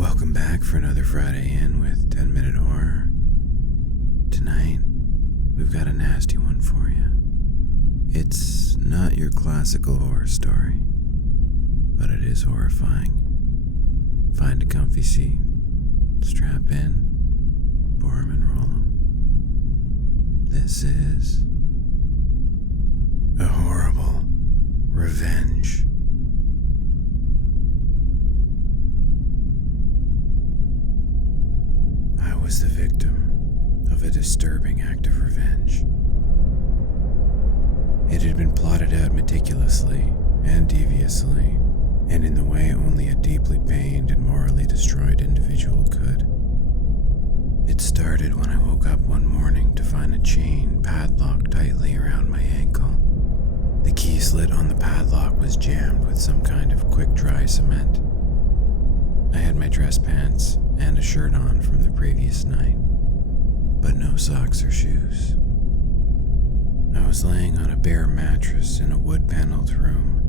Welcome back for another Friday in with 10 Minute Horror. Tonight, we've got a nasty one for you. It's not your classical horror story, but it is horrifying. Find a comfy seat, strap in, pour 'em and roll 'em. This is a horrible revenge. I was the victim of a disturbing act of revenge. It had been plotted out meticulously and deviously, and in the way only a deeply pained and morally destroyed individual could. It started when I woke up one morning to find a chain padlocked tightly around my ankle. The key slit on the padlock was jammed with some kind of quick-dry cement. I had my dress pants and a shirt on from the previous night, but no socks or shoes. I was laying on a bare mattress in a wood-paneled room.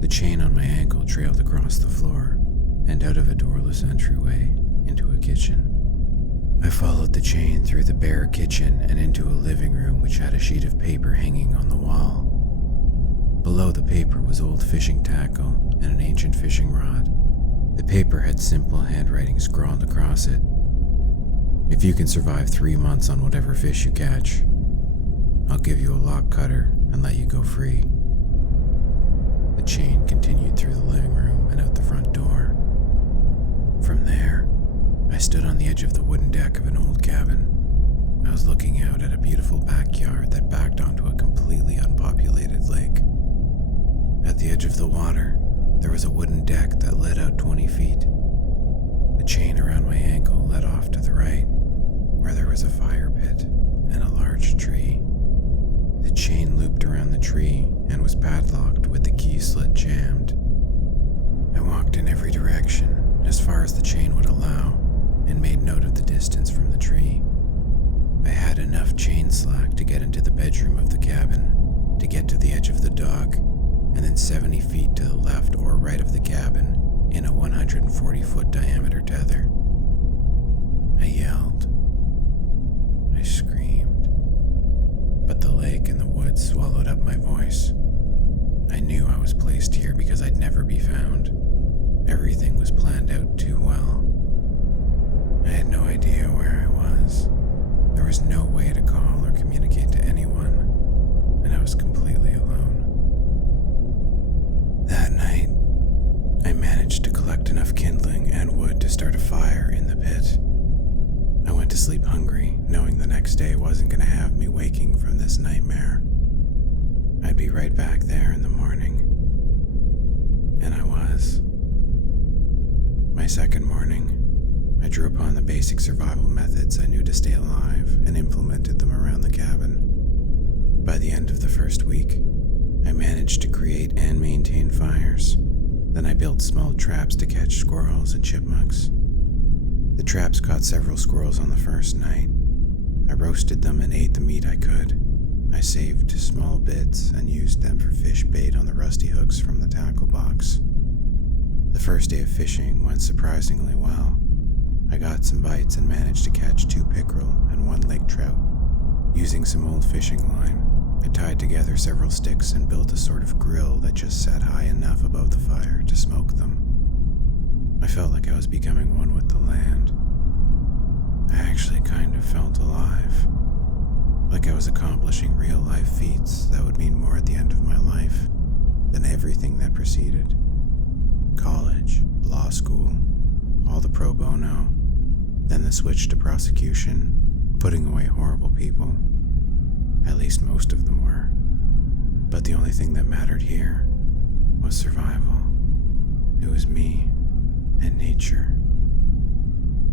The chain on my ankle trailed across the floor and out of a doorless entryway into a kitchen. I followed the chain through the bare kitchen and into a living room which had a sheet of paper hanging on the wall. Below the paper was old fishing tackle and an ancient fishing rod. The paper had simple handwriting scrawled across it. If you can survive 3 months on whatever fish you catch, I'll give you a lock cutter and let you go free. The chain continued through the living room and out the front door. From there, I stood on the edge of the wooden deck of an old cabin. I was looking out at a beautiful backyard that backed onto a completely unpopulated lake. At the edge of the water, there was a wooden deck that led out 20 feet. The chain around my ankle led off to the right, where there was a fire pit and a large tree. The chain looped around the tree and was padlocked with the key slit jammed. I walked in every direction, as far as the chain would allow, and made note of the distance from the tree. I had enough chain slack to get into the bedroom of the cabin, to get to the edge of the dock, and then 70 feet to the left or right of the cabin in a 140-foot diameter tether. I yelled. I screamed. But the lake and the woods swallowed up my voice. I knew I was placed here because I'd never be found. Everything was planned out too well. I had no idea where I was. There was no way to call or communicate to anyone, and I was completely alone. That night, I managed to collect enough kindling and wood to start a fire in the pit. I went to sleep hungry, knowing the next day wasn't going to have me waking from this nightmare. I'd be right back there in the morning. And I was. My second morning, I drew upon the basic survival methods I knew to stay alive and implemented them around the cabin. By the end of the first week, I managed to create and maintain fires. Then I built small traps to catch squirrels and chipmunks. The traps caught several squirrels on the first night. I roasted them and ate the meat I could. I saved small bits and used them for fish bait on the rusty hooks from the tackle box. The first day of fishing went surprisingly well. I got some bites and managed to catch 2 pickerel and 1 lake trout. Using some old fishing line, I tied together several sticks and built a sort of grill that just sat high enough above the fire to smoke them. I felt like I was becoming one with the land. I actually kind of felt alive, like I was accomplishing real-life feats that would mean more at the end of my life than everything that preceded. College, law school, all the pro bono, then the switch to prosecution, putting away horrible people. At least most of them were. But the only thing that mattered here was survival. It was me and nature.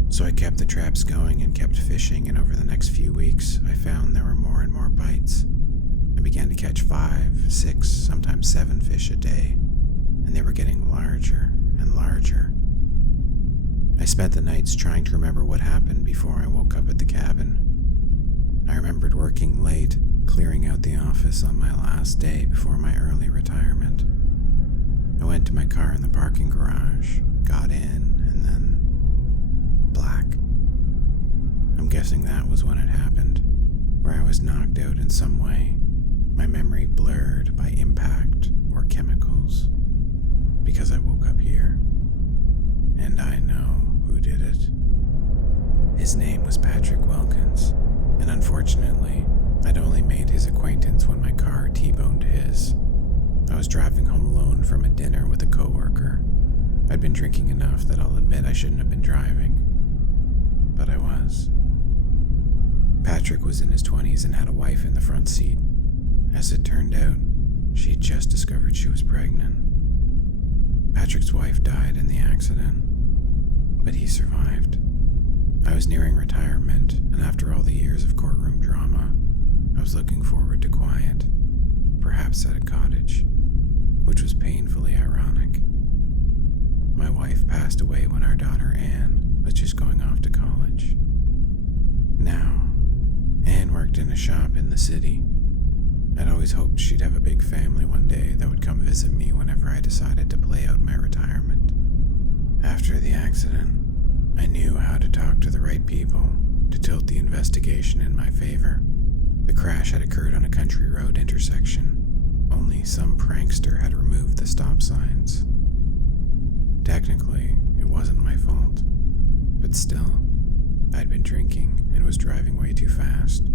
So I kept the traps going and kept fishing, and over the next few weeks, I found there were more and more bites. I began to catch 5, 6, sometimes 7 fish a day, and they were getting larger and larger. I spent the nights trying to remember what happened before I woke up at the cabin. I remembered working late, clearing out the office on my last day before my early retirement. I went to my car in the parking garage, got in, and then guessing that was when it happened, where I was knocked out in some way, my memory blurred by impact or chemicals, because I woke up here, and I know who did it. His name was Patrick Wilkins, and unfortunately, I'd only made his acquaintance when my car T-boned his. I was driving home alone from a dinner with a coworker. I'd been drinking enough that I'll admit I shouldn't have been driving, but I was. Patrick was in his 20s and had a wife in the front seat. As it turned out, she'd just discovered she was pregnant. Patrick's wife died in the accident, but he survived. I was nearing retirement, and after all the years of courtroom drama, I was looking forward to quiet, perhaps at a cottage, which was painfully ironic. My wife passed away when our daughter Anne was just going off to college. Now, Anne worked in a shop in the city. I'd always hoped she'd have a big family one day that would come visit me whenever I decided to play out my retirement. After the accident, I knew how to talk to the right people to tilt the investigation in my favor. The crash had occurred on a country road intersection. Only some prankster had removed the stop signs. Technically, it wasn't my fault, but still, I'd been drinking and was driving way too fast.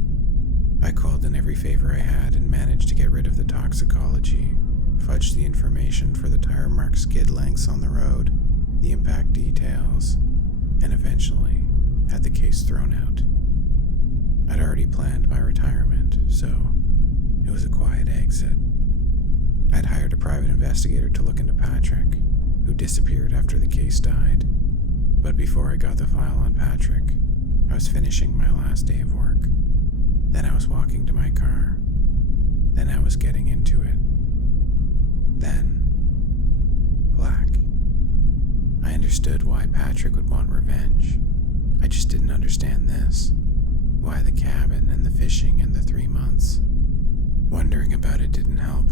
I called in every favor I had and managed to get rid of the toxicology, fudged the information for the tire mark skid lengths on the road, the impact details, and eventually had the case thrown out. I'd already planned my retirement, so it was a quiet exit. I'd hired a private investigator to look into Patrick, who disappeared after the case died. But before I got the file on Patrick, I was finishing my last day of work. Then I was walking to my car. Then I was getting into it. Then, black. I understood why Patrick would want revenge. I just didn't understand this. Why the cabin and the fishing and the 3 months. Wondering about it didn't help.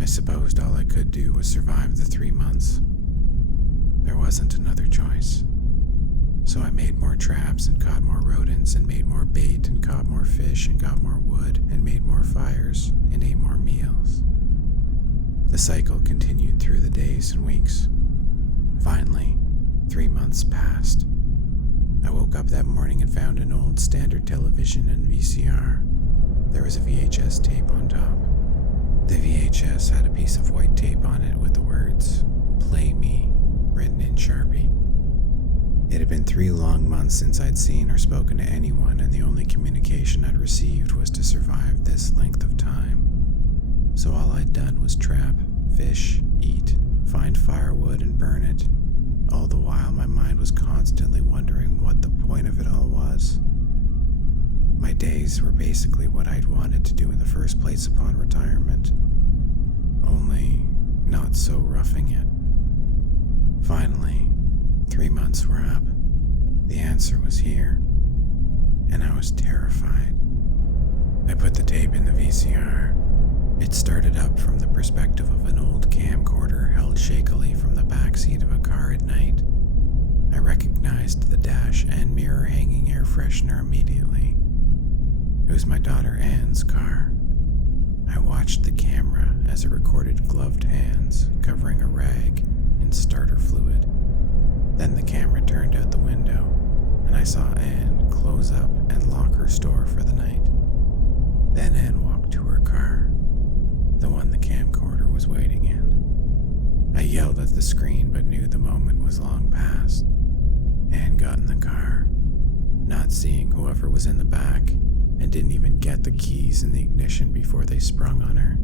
I supposed all I could do was survive the 3 months. There wasn't another choice. So I made more traps and caught more rodents and made more bait and caught more fish and got more wood and made more fires and ate more meals. The cycle continued through the days and weeks. Finally, 3 months passed. I woke up that morning and found an old standard television and VCR. There was a VHS tape on top. The VHS had a piece of white tape on it with the words, "Play Me," written in Sharpie. It had been 3 long months since I'd seen or spoken to anyone, and the only communication I'd received was to survive this length of time. So all I'd done was trap, fish, eat, find firewood, and burn it. All the while my mind was constantly wondering what the point of it all was. My days were basically what I'd wanted to do in the first place upon retirement, only not so roughing it. Finally, 3 months were up. The answer was here, and I was terrified. I put the tape in the VCR. It started up from the perspective of an old camcorder held shakily from the backseat of a car at night. I recognized the dash and mirror hanging air freshener immediately. It was my daughter Anne's car. I watched the camera as it recorded gloved hands covering a rag in starter fluid. Then the camera turned out the window, and I saw Anne close up and lock her store for the night. Then Anne walked to her car, the one the camcorder was waiting in. I yelled at the screen but knew the moment was long past. Anne got in the car, not seeing whoever was in the back, and didn't even get the keys in the ignition before they sprung on her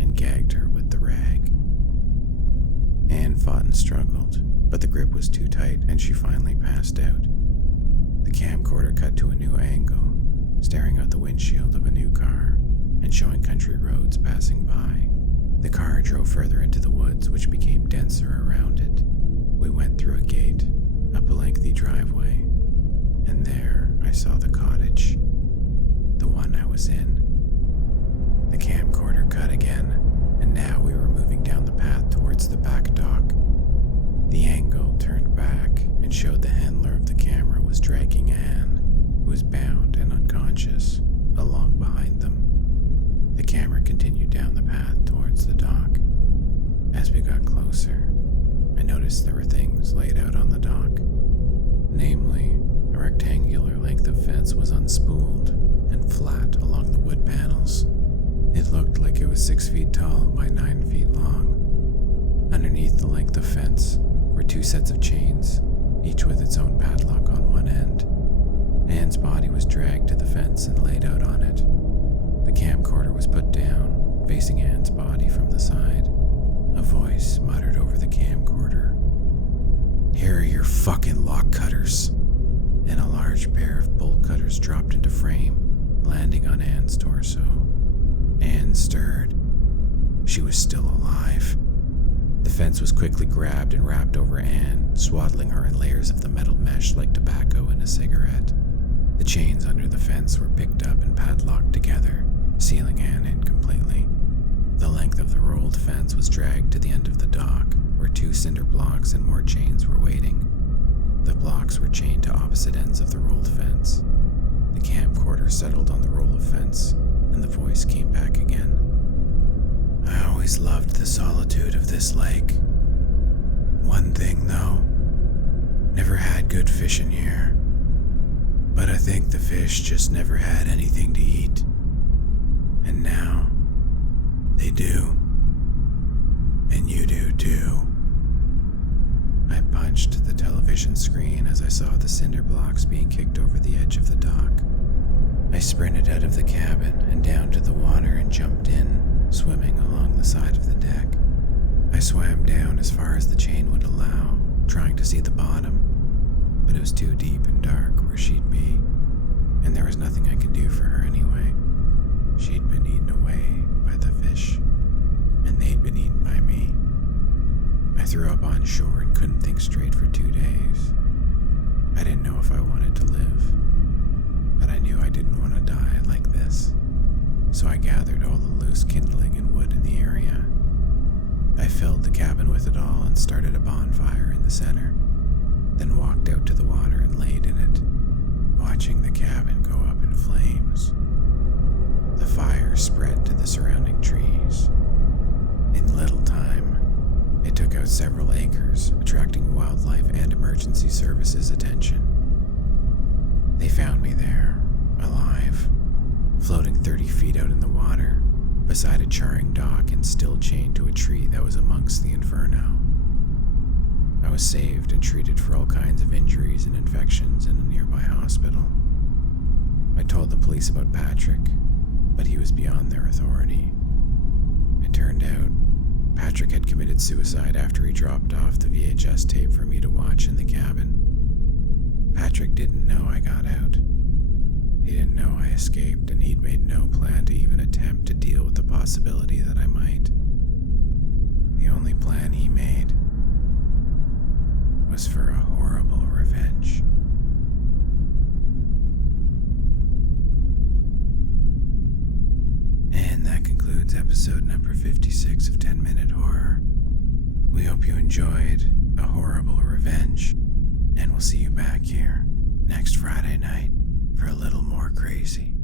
and gagged her with the rag. Anne fought and struggled, but the grip was too tight and she finally passed out. The camcorder cut to a new angle, staring out the windshield of a new car and showing country roads passing by. The car drove further into the woods, which became denser around it. We went through a gate, up a lengthy driveway, and there I saw the cottage, the one I was in. The camcorder cut again, and now we were moving down the path towards the back dock. The angle turned back and showed the handler of the camera was dragging Anne, was bound and unconscious, along behind them. The camera continued down the path towards the dock. As we got closer, I noticed there were things laid out on the dock. Namely, a rectangular length of fence was unspooled and flat along the wood panels. It looked like it was 6 feet tall by 9 feet long. Underneath the length of fence were 2 sets of chains, each with its own padlock on one end. Anne's body was dragged to the fence and laid out on it. The camcorder was put down, facing Anne's body from the side. A voice muttered over the camcorder, "Here are your fucking lock cutters." And a large pair of bolt cutters dropped into frame, landing on Anne's torso. Anne stirred. She was still alive. The fence was quickly grabbed and wrapped over Anne, swaddling her in layers of the metal mesh like tobacco in a cigarette. The chains under the fence were picked up and padlocked together, sealing Anne in completely. The length of the rolled fence was dragged to the end of the dock, where 2 cinder blocks and more chains were waiting. The blocks were chained to opposite ends of the rolled fence. The camcorder settled on the roll of fence, and the voice came back again. "I always loved the solitude of this lake. One thing, though, never had good fishing here. But I think the fish just never had anything to eat. And now, they do. And you do too." I punched the television screen as I saw the cinder blocks being kicked over the edge of the dock. I sprinted out of the cabin and down to the water and jumped in, swimming along the side of the deck. I swam down as far as the chain would allow, trying to see the bottom, but it was too deep and dark where she'd be, and there was nothing I could do for her anyway. She'd been eaten away by the fish, and they'd been eaten by me. I threw up on shore and couldn't think straight for 2 days. I didn't know if I wanted to live, but I knew I didn't want to die like this. So I gathered all the loose kindling and wood in the area. I filled the cabin with it all and started a bonfire in the center, then walked out to the water and laid in it, watching the cabin go up in flames. The fire spread to the surrounding trees. In little time, it took out several acres, attracting wildlife and emergency services attention. They found me there, alive, floating 30 feet out in the water, beside a charring dock and still chained to a tree that was amongst the inferno. I was saved and treated for all kinds of injuries and infections in a nearby hospital. I told the police about Patrick, but he was beyond their authority. It turned out Patrick had committed suicide after he dropped off the VHS tape for me to watch in the cabin. Patrick didn't know I got out. He didn't know I escaped, and he'd made no plan to even attempt to deal with the possibility that I might. The only plan he made was for a horrible revenge. And that concludes episode number 56 of 10 Minute Horror. We hope you enjoyed A Horrible Revenge, and we'll see you back here next Friday night for a little more crazy.